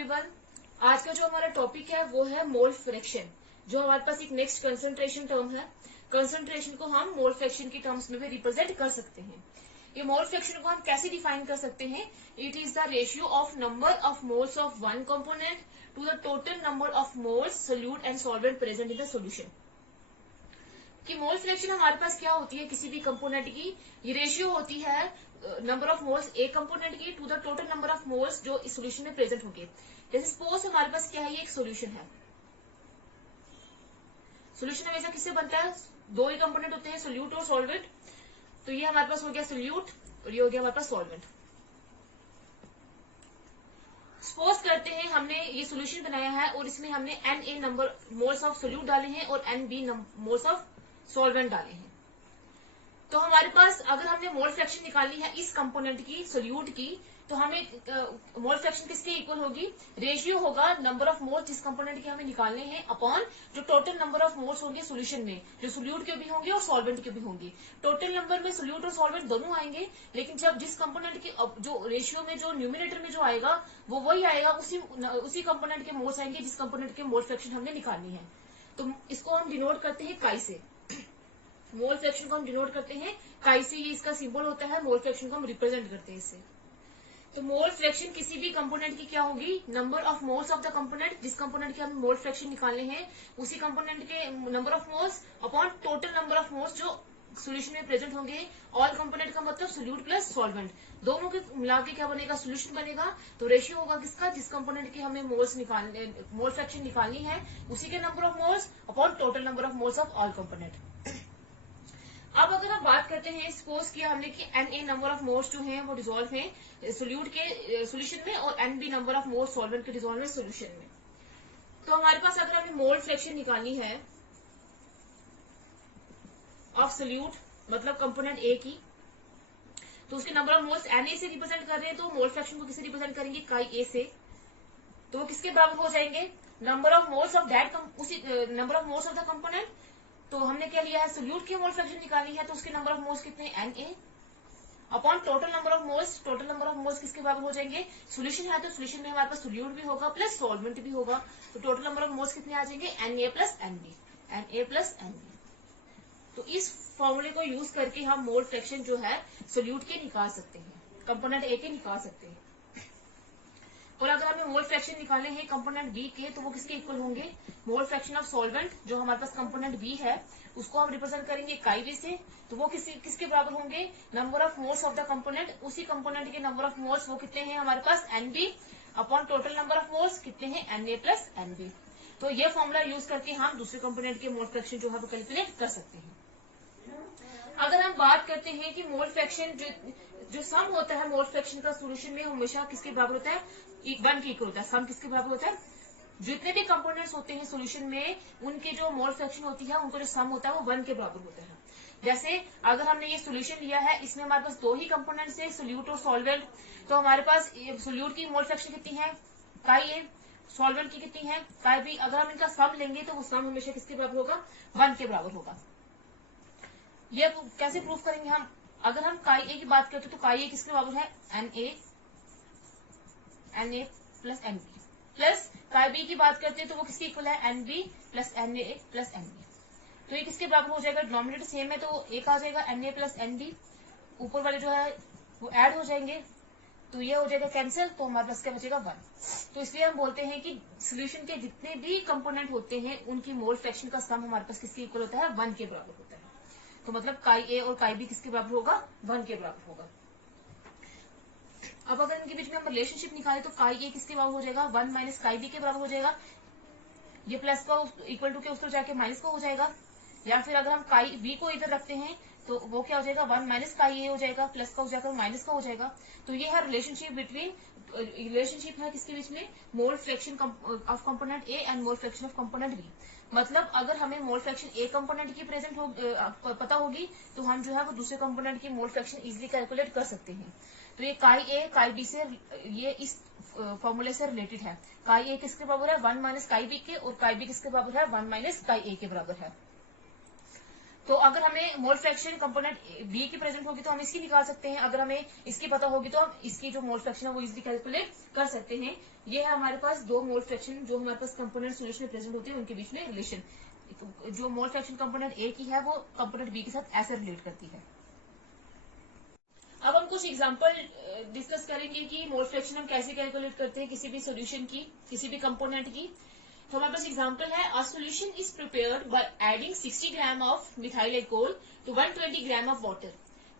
Everyone. आज का जो हमारा टॉपिक है वो है मोल फ्रैक्शन, जो हमारे पास एक नेक्स्ट कंसंट्रेशन टर्म है। कंसंट्रेशन को हम मोल फ्रैक्शन की टर्म्स में भी रिप्रेजेंट कर सकते हैं। ये मोल फ्रैक्शन को हम कैसे डिफाइन कर सकते हैं? It is the ratio of number of moles of one component to the total number of moles solute and solvent present in the solution. कि मोल फ्रैक्शन हमारे पास क्या होती है किसी भी कंपोनेंट की, ये रेशियो होती है नंबर ऑफ मोल्स एक कंपोनेंट की to the total number of moles जो इस सोल्यूशन में प्रेजेंट होंगे। जैसे सपोज हमारे पास क्या है, ये एक सोल्यूशन है। सोल्यूशन हमेशा किससे बनता है? दो ही कंपोनेंट होते हैं, सोल्यूट और सॉल्वेंट। तो ये हमारे पास हो गया सोल्यूट और ये हो गया हमारे पास सॉल्वेंट। सपोज करते हैं हमने ये सोल्यूशन बनाया है और इसमें हमने Na number moles of solute डाले हैं और Nb मोल्स ऑफ सॉल्वेंट डाले हैं। तो हमारे पास अगर हमने मोल फ्रैक्शन निकालनी है इस कंपोनेंट की, सोल्यूट की, तो हमें मोल फ्रैक्शन किसके इक्वल होगी? रेशियो होगा नंबर ऑफ मोल्स जिस कंपोनेंट के हमें निकालने हैं अपॉन जो टोटल नंबर ऑफ मोल्स होंगे सोल्यूशन में, जो सोल्यूट के भी होंगे और सॉल्वेंट के भी होंगे। टोटल नंबर में सोल्यूट और सॉल्वेंट दोनों आएंगे, लेकिन जब जिस कंपोनेंट के जो रेशियो में जो न्यूमिनेटर में जो आएगा वो वही आएगा, उसी कंपोनेंट के मोल्स आएंगे जिस कंपोनेंट के मोल फ्रैक्शन हमने निकालनी है। तो इसको हम डिनोट करते हैं काई से। मोल फ्रैक्शन को हम डिनोट करते हैं काई से, ये इसका सिंबल होता है। मोल फ्रैक्शन को हम रिप्रेजेंट करते हैं इससे। तो मोल फ्रैक्शन किसी भी कंपोनेंट की क्या होगी? Number of moles of the component, जिस कंपोनेंट के हमें मोल फ्रैक्शन निकालने हैं उसी कंपोनेंट के number of moles upon total number of moles जो सोल्यूशन में प्रेजेंट होंगे। ऑल कंपोनेंट का मतलब सोल्यूट प्लस सॉल्वेंट, दोनों के मिला के क्या बनेगा? सोल्यूशन बनेगा। तो रेशियो होगा किसका? जिस कंपोनेंट के हमें मोल फ्रैक्शन निकालनी है उसी के number of moles upon total number of moles of all component. अब अगर हम बात करते हैं, सपोज किया हमने कि Na नंबर ऑफ मोल्स जो हैं वो डिसॉल्व हैं सोल्यूट के सोल्यूशन में और Nb number of moles solvent के डिसॉल्व में सोल्यूशन में। तो हमारे पास अगर हमें मोल फ्रैक्शन निकालनी है ऑफ सोल्यूट मतलब कंपोनेंट ए की, तो उसके नंबर ऑफ मोल्स Na से रिप्रेजेंट कर रहे हैं, तो मोल फ्रैक्शन को किससे रिप्रेजेंट करेंगे? काई ए से। तो वो किसके बराबर हो जाएंगे? Number of moles of that, उसी number of moles of the component. तो हमने क्या लिया है? सोल्यूट की मोल फ्रैक्शन निकालनी है, तो उसके नंबर ऑफ मोल्स कितने? Na upon total number of moles. Total number of moles किसके बराबर हो जाएंगे? सोल्यूशन है तो सोल्यूशन में हमारे पास सोल्यूट भी होगा प्लस सॉल्वेंट भी होगा। तो टोटल नंबर ऑफ मोल्स कितने आ जाएंगे? Na plus Nb, Na plus Nb। तो इस फॉर्मूले को यूज करके हम मोल फ्रैक्शन जो है सोल्यूट के निकाल सकते हैं, कंपोनेंट ए के निकाल सकते हैं। और अगर हमें मोल फ्रैक्शन निकालने हैं कंपोनेंट बी के, तो वो किसके इक्वल होंगे? मोल फ्रैक्शन ऑफ सॉल्वेंट जो हमारे पास कंपोनेंट बी है उसको हम रिप्रेजेंट करेंगे काई बी से। तो वो किसके बराबर होंगे? Number of moles of the component, उसी कंपोनेंट के नंबर ऑफ मोल्स वो कितने हैं हमारे पास? Nb upon total number of moles कितने हैं? Na plus Nb। तो ये फॉर्मूला यूज करके हम दूसरे कंपोनेंट के मोल फ्रैक्शन जो है वो कैलकुलेट कर सकते हैं। अगर हम बात करते हैं कि मोल फ्रैक्शन जो सम होता है मोल फ्रैक्शन का सोल्यूशन में हमेशा किसके बराबर होता है? 1 के इक्वल होता है। सम किसके बराबर होता है? जितने भी कंपोनेंट्स होते हैं सोल्यूशन में उनके जो मोल फ्रैक्शन होती है उनका जो सम होता है वो 1 के बराबर होता है। जैसे अगर हमने ये सोल्यूशन लिया है, इसमें हमारे पास दो ही कंपोनेंट्स है, सोल्यूट और सॉल्वेंट। तो हमारे पास सोल्यूट की मोल फ्रैक्शन कितनी है? काई ए। सॉल्वेंट की कितनी है? काई बी। अगर हम इनका सम लेंगे तो वो सम हमेशा किसके बराबर होगा? 1 के बराबर होगा। ये कैसे प्रूफ करेंगे हम? अगर हम काई ए की बात करते हैं तो काई ए किसके बराबर है? Na plus Nb। Plus chi B की बात करते हैं तो वो किसके इक्वल है? Nb plus Na plus Nb। तो ये किसके बराबर हो जाएगा? डिनोमिनेटर सेम है तो एक आ जाएगा Na प्लस Nb, ऊपर वाले जो है वो ऐड हो जाएंगे, तो ये हो जाएगा कैंसिल, तो हमारे पास क्या बचेगा? 1। तो इसलिए हम बोलते हैं कि सोल्यूशन के जितने भी कंपोनेंट होते हैं उनकी मोल फ्रैक्शन का सम हमारे पास किसके इक्वल होता है? 1 के बराबर होता है। तो मतलब काई ए और काई बी किसके बराबर होगा? 1 के बराबर होगा। अब अगर इनके बीच में हम रिलेशनशिप निकालें तो काई ए किसके बराबर हो जाएगा? 1 माइनस काई बी के बराबर हो जाएगा। ये प्लस का इक्वल टू के उस पर जाके माइनस का हो जाएगा। या फिर अगर हम काई बी को इधर रखते हैं तो वो क्या हो जाएगा? 1 माइनस काई ए हो जाएगा, प्लस का हो जाकर माइनस का हो जाएगा। तो ये है रिलेशनशिप है किसके बीच में? Mole fraction of component A and mole fraction of component B. मतलब अगर हमें मोल फ्रैक्शन ए कंपोनेंट की प्रेजेंट पता होगी तो हम जो है वो दूसरे कंपोनेंट की मोल फ्रैक्शन इजीली कैलकुलेट कर सकते हैं। तो ये काई ए काई बी से ये इस फॉर्मूले से रिलेटेड है। काई ए किसके बराबर है? 1 माइनस काई बी के, और काई बी किसके बराबर है? 1 माइनस काई ए के बराबर है। तो अगर हमें मोल फ्रैक्शन कंपोनेंट बी की प्रेजेंट होगी तो हम इसकी निकाल सकते हैं, अगर हमें इसकी पता होगी तो हम इसकी जो मोल फ्रैक्शन है वो इजीली कैलकुलेट कर सकते हैं। ये है हमारे पास दो मोल फ्रैक्शन जो हमारे पास कंपोनेंट सोल्यूशन में प्रेजेंट होती है, उनके बीच में रिलेशन। जो मोल फ्रैक्शन कंपोनेंट ए की है वो कंपोनेंट बी के साथ ऐसे रिलेट करती है। अब हम कुछ एग्जांपल डिस्कस करेंगे कि मोल फ्रैक्शन हम कैसे कैलकुलेट करते हैं किसी भी सॉल्यूशन की, किसी भी कंपोनेंट की। तो हमारे पास एग्जांपल है, a solution is prepared by adding 60 gram of methyl alcohol to 120 gram of water.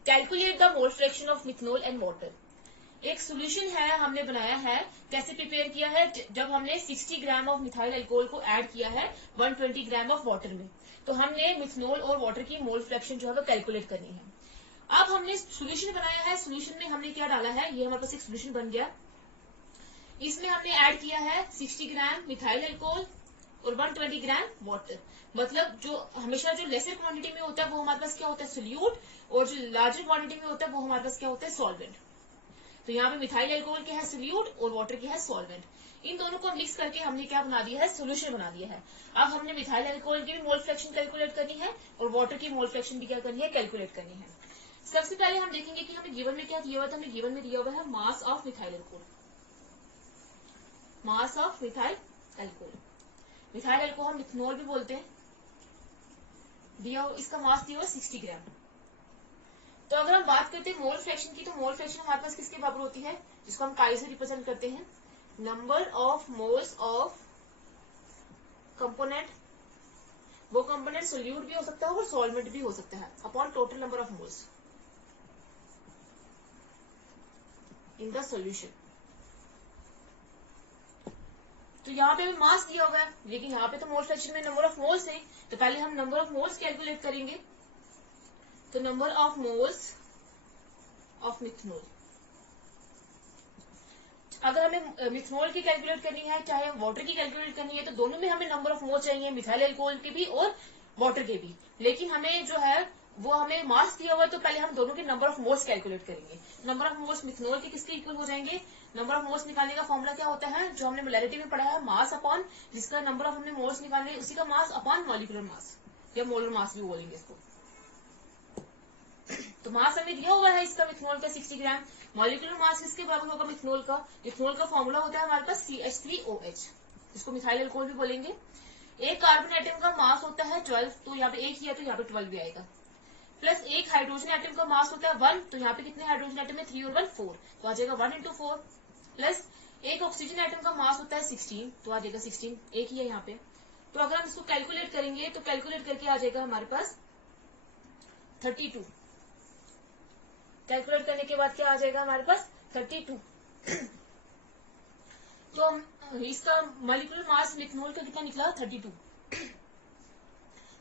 Calculate the mole fraction of methanol and water. एक सॉल्यूशन है हमने बनाया है, कैसे प्रिपेयर किया है, जब हमने 60 ग्राम ऑफ मिथाइल अल्कोहल को ऐड किया है 120 ग्राम ऑफ वाटर में, तो हमने मिथनॉल और वाटर की मोल फ्रैक्शन जो है वो कैलकुलेट करनी है। अब हमने सॉल्यूशन बनाया है, सॉल्यूशन में हमने क्या डाला है, ये हमारे पास एक सॉल्यूशन बन गया। इसमें हमने ऐड किया है 60 ग्राम मिथाइल अल्कोहल और 120 ग्राम वाटर। मतलब जो हमेशा जो लेसर क्वांटिटी में होता है वो हमारे पास क्या होता है, सोल्यूट, और जो लार्जर क्वांटिटी में होता है वो हमारे पास क्या होता है, सॉल्वेंट। तो यहाँ पे मिथाइल अल्कोहल क्या है, सोल्यूट, और वाटर क्या है, सॉल्वेंट। इन दोनों को मिक्स करके हमने क्या बना दिया है, सोल्यूशन बना दिया है। अब हमने मिथाइल अल्कोहल की भी मोल फ्रैक्शन कैलकुलेट करनी है और वाटर की मोल फ्रैक्शन भी क्या करनी है, कैलकुलेट करनी है। सबसे पहले हम देखेंगे कि हमें गिवन में क्या दिया हुआ है। तो हमें गिवन में दिया हुआ है mass of methyl alcohol, mass of methyl alcohol. Methyl alcohol methanol भी बोलते हैं। दिया इसका मास दिया हुआ 60 ग्राम। तो अगर हम बात करते हैं मोल फ्रैक्शन की, तो मोल फ्रैक्शन हमारे पास किसके बराबर होती है, जिसको हम काई से रिप्रेजेंट करते हैं, number of moles of component. वो कंपोनेंट सोल्यूट भी हो सकता है और सॉल्वेंट भी हो सकता है, upon total number of moles in the solution. तो यहाँ पे मास दिया हुआ है, लेकिन यहाँ पे तो मोल फ्रैक्शन में नंबर ऑफ मोल्स है, तो पहले हम नंबर ऑफ मोल्स कैलकुलेट करेंगे। तो number of moles of methanol, अगर हमें मिथनॉल की कैलकुलेट करनी है चाहे वाटर की कैलकुलेट करनी है, तो दोनों में हमें नंबर ऑफ मोल चाहिए, मिथाइल अल्कोहल के भी और वाटर के भी। लेकिन हमें जो है वो हमें मास दिया हुआ है, तो पहले हम दोनों के नंबर ऑफ मोल्स कैलकुलेट करेंगे। नंबर ऑफ मोल्स मिथनॉल के किसके इक्वल हो जाएंगे, नंबर ऑफ मोल्स निकालने का फॉर्मूला क्या होता है, जो हमने मोलैरिटी में पढ़ा है, मास अपॉन जिसका नंबर ऑफ हमने मोल्स निकाले उसी का मास अपॉन मॉलिक्यूलर मास, या मोलर मास भी बोलेंगे इसको। तो मास हमें दिया हुआ है इसका मिथनॉल का 60 ग्राम। मॉलिक्यूलर मास किसके बराबर होगा, मिथनॉल का। मिथनॉल का फॉर्मूला होता है हमारे पास CH3OH, जिसको मिथाइल अल्कोहल भी बोलेंगे। एक कार्बन एटम का मास होता है 12, तो यहाँ पे एक ही है तो यहाँ पे 12 भी आएगा। प्लस एक हाइड्रोजन एटम का मास होता है 1, तो यहाँ पे कितने हाइड्रोजन एटम है, 3 और 1 4, तो आ जाएगा 1 into 4। प्लस एक ऑक्सीजन एटम का मास होता है 16, तो आ जाएगा 16, एक ही है यहाँ पे। तो अगर हम इसको कैलकुलेट करेंगे तो कैलकुलेट करके आ जाएगा हमारे पास 32। कैलकुलेट करने के बाद क्या आ जाएगा हमारे पास, 32। तो इसका मॉलिक्यूलर मास मिथनॉल का कितना निकला, 32।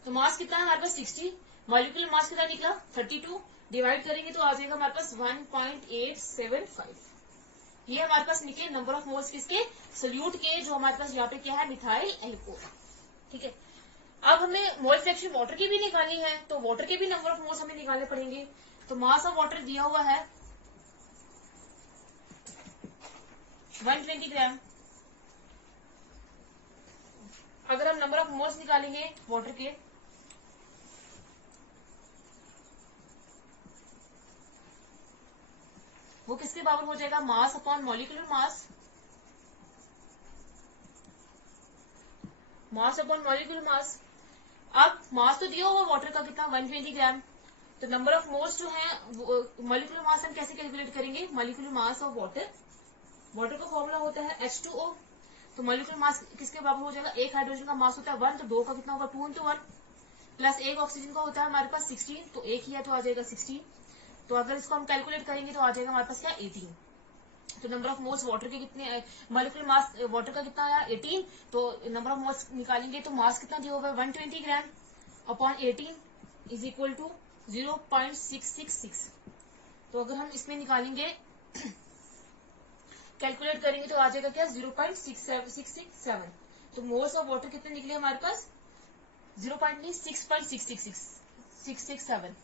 तो मास कितना है हमारे पास 60, मॉलिक्यूलर मास कितना निकला 32, डिवाइड करेंगे तो आ जाएगा हमारे पास 1.875। ये हमारे पास निकले नंबर ऑफ मोल्स किसके, सोल्यूट के, जो हमारे पास यहाँ पे क्या है, मिथाइल अल्कोहल। ठीक है, अब हमें मोल फ्रैक्शन वाटर की भी निकालनी है, तो वाटर के भी नंबर ऑफ मोल्स हमें निकालने पड़ेंगे। तो मास ऑफ वाटर दिया हुआ है 120 ग्राम। अगर हम नंबर ऑफ मोल्स निकालेंगे वाटर के, वो किसके बराबर हो जाएगा, mass upon molecular mass, mass upon molecular mass. अब मास तो दिया हुआ वाटर का कितना, 120 ग्राम। तो नंबर ऑफ मोल्स जो है, मॉलिक्यूलर मास हम कैसे कैलकुलेट करेंगे, molecular mass of water, water का फॉर्मूला होता है H2O। तो मॉलिक्यूलर मास किसके बराबर हो जाएगा, एक हाइड्रोजन का मास होता है 1, तो 2 का कितना होगा, 2 into 1, प्लस एक ऑक्सीजन का होता है हमारे पास 16, तो एक ही है तो आ जाएगा 16। तो अगर इसको हम कैलकुलेट करेंगे तो आ जाएगा हमारे पास क्या, 18। तो नंबर ऑफ मोल्स वाटर के कितने, मॉलिक्यूलर मास वाटर का कितना आया 18, तो नंबर ऑफ मोल्स निकालेंगे तो मास कितना दिया होगा 120 gram upon 18 is equal to 0.666। तो अगर हम इसमें निकालेंगे कैलकुलेट करेंगे तो आ जाएगा क्या, 0.667। तो मोल्स ऑफ वाटर कितने निकले हमारे पास, 6.667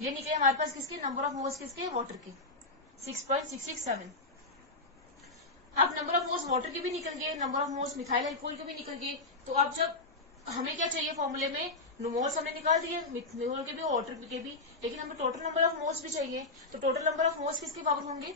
ये निकले हमारे पास किसके, नंबर ऑफ मोल्स किसके, वाटर के 6.667। अब नंबर ऑफ मोल्स वाटर के भी निकल गए, number of moles methyl alcohol के भी निकल गए। तो अब जब हमें क्या चाहिए फॉर्मूले में, मोल्स हमने निकाल दिए मिथनॉल के भी और वाटर के भी, लेकिन हमें टोटल नंबर ऑफ मोल्स भी चाहिए। तो टोटल नंबर ऑफ मोल्स किसके बराबर होंगे?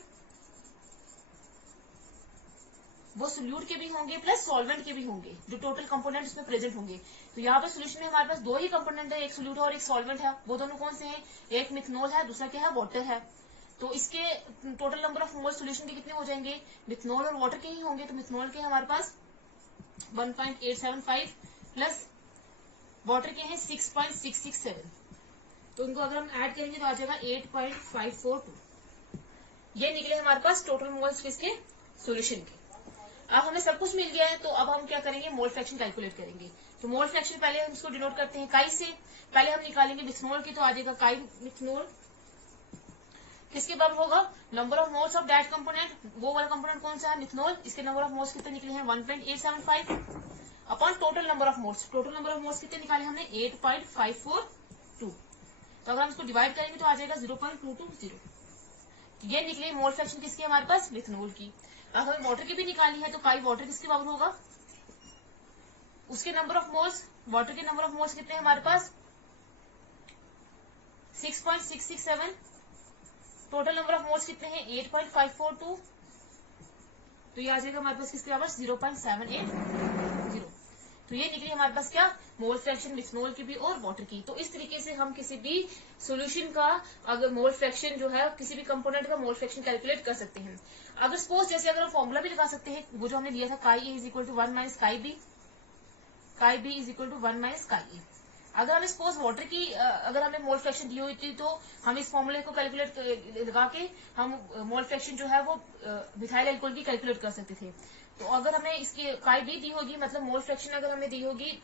वो सोल्यूट के भी होंगे प्लस सॉल्वेंट के भी होंगे, जो टोटल कंपोनेंट उसमें प्रेजेंट होंगे। तो यहाँ पर सोल्यूशन में हमारे पास दो ही कंपोनेंट है, एक सोल्यूट है और एक सॉल्वेंट है। वो दोनों कौन से हैं? एक मिथनॉल है, दूसरा क्या है? वाटर है। तो इसके total number of mole solution के कितने हो जाएंगे? मिथनॉल और वाटर के ही होंगे। तो मिथनॉल के हमारे पास 1.875 प्लस वाटर के हैं 6.667। तो इनको अगर हम ऐड करेंगे तो आ जाएगा 8.542। ये निकले हमारे पास टोटल मोल्स किसके? सोल्यूशन के। अब हमें सब कुछ मिल गया है, तो अब हम क्या करेंगे? मोल फ्रैक्शन कैलकुलेट करेंगे। तो मोल फ्रैक्शन पहले हम इसको डिनोट करते हैं काई से। पहले हम निकालेंगे मिथनॉल की, तो आ जाएगा काई मिथनॉल किसके बराबर होगा? Number of moles of that component. वो वाला कंपोनेंट कौन सा है? मिथनॉल। इसके नंबर ऑफ मोल्स कितने निकले हैं? 1.875 upon total number of moles. Total number of moles कितने निकाले हमने? 8.542। तो अगर हम इसको डिवाइड करेंगे तो आ जाएगा 0.220। ये निकले मोल फ्रैक्शन किसकी हमारे पास? मिथनॉल की। अब हमें वाटर की भी निकालनी है, तो काई वाटर किसके बराबर होगा? उसके नंबर ऑफ मोल्स, वाटर के नंबर ऑफ मोल्स कितने हैं हमारे पास? 6.667। टोटल नंबर ऑफ मोल्स कितने हैं? 8.542। तो ये आ जाएगा हमारे पास किसके बराबर? 0.780। तो ये निकली हमारे पास क्या? मोल फ्रैक्शन मिथनॉल की भी और वाटर की। तो इस तरीके से हम किसी भी सॉल्यूशन का अगर मोल फ्रैक्शन जो है किसी भी कंपोनेंट का मोल फ्रैक्शन कैलकुलेट कर सकते हैं। अगर सपोज जैसे अगर हम फॉर्मूला भी लगा सकते हैं, वो जो हमने दिया था chi A is equal to 1 minus chi B, chi B is equal to 1 minus chi A. अगर हमें सपोज वाटर की अगर हमें मोल फ्रैक्शन दी हुई थी, तो हम इस फॉर्मूले को कैलकुलेट लगा के हम मोल फ्रैक्शन जो है वो मिथाइल अल्कोहल की कैलकुलेट कर सकते थे। तो अगर हमें इसकी काई बी दी होगी, मतलब मोल फ्रैक्शन अगर हमें दी होगी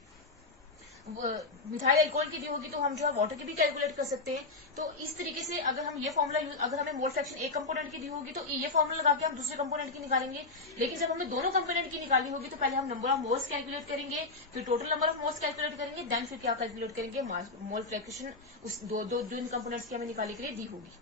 मिथाइल अल्कोहल की दी होगी, तो हम जो है वाटर की भी कैलकुलेट कर सकते हैं। तो इस तरीके से अगर हम ये फॉर्मूला अगर हमें मोल फ्रैक्शन एक कंपोनेंट की दी होगी, तो ये फॉर्मूला लगा के हम दूसरे कंपोनेंट की निकालेंगे। लेकिन जब हमें दोनों कंपोनेंट की निकालनी होगी, तो पहले हम नंबर ऑफ मोल्स कैलकुलेट करेंगे, फिर total number of moles calculate करेंगे, देन फिर क्या कैलकुलेट करेंगे? मोल फ्रैक्शन उस दो कंपोनेंट्स की हमें निकालने के लिए दी होगी।